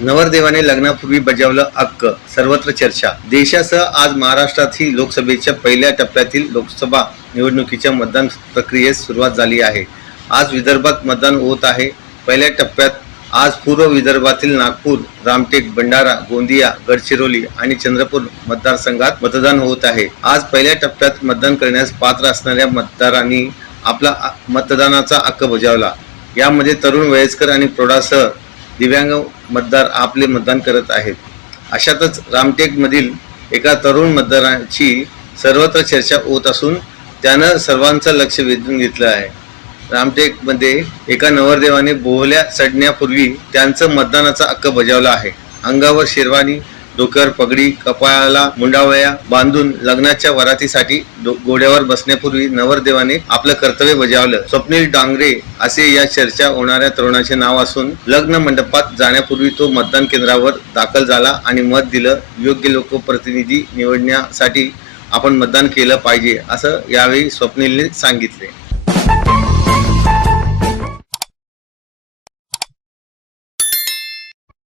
नवरदेवाने लग्नापूर्वी बजावलं हक्क, सर्वत्र चर्चा। देशासह आज महाराष्ट्रातही लोकसभेच्या पहिल्या टप्प्यातील लोकसभा निवडणुकीच्या मतदान प्रक्रियेस सुरुवात झाली आहे। आज विदर्भात मतदान होत आहे। पहिल्या टप्प्यात आज पूर्व विदर्भातील नागपूर, रामटेक, भंडारा, गोंदिया, गडचिरोली आणि चंद्रपूर मतदारसंघात मतदान होत आहे। आज पहिल्या टप्प्यात मतदान करण्यास पात्र असणाऱ्या मतदारांनी आपला मतदानाचा हक्क बजावला। यामध्ये तरुण, वयस्कर आणि प्रौढासह दिव्यांग मतदार आपले मतदान करत आहेत। अशातच रामटेकमधील एका तरुण मतदाराची सर्वत्र चर्चा होत असून त्यानं सर्वांचं लक्ष वेधून घेतलं आहे। रामटेकमध्ये एका नवरदेवाने बोहल्या चढण्यापूर्वी त्यांचं मतदानाचा हक्क बजावला आहे। अंगावर शेरवानी, डोक्यावर पगडी, कपाळाला मुंडावळ्या बांधून लग्नाच्या वरातीसाठी घोड्यावर बसण्यापूर्वी नवरदेवाने आपलं कर्तव्य बजावलं। स्वप्नील डांगरे असे या चर्चा होणाऱ्या तरुणाचे नाव असून लग्न मंडपात जाण्यापूर्वी तो मतदान केंद्रावर दाखल झाला आणि मत दिलं। योग्य लोकप्रतिनिधी निवडण्यासाठी आपण मतदान केलं पाहिजे असं यावेळी स्वप्नीलने सांगितले।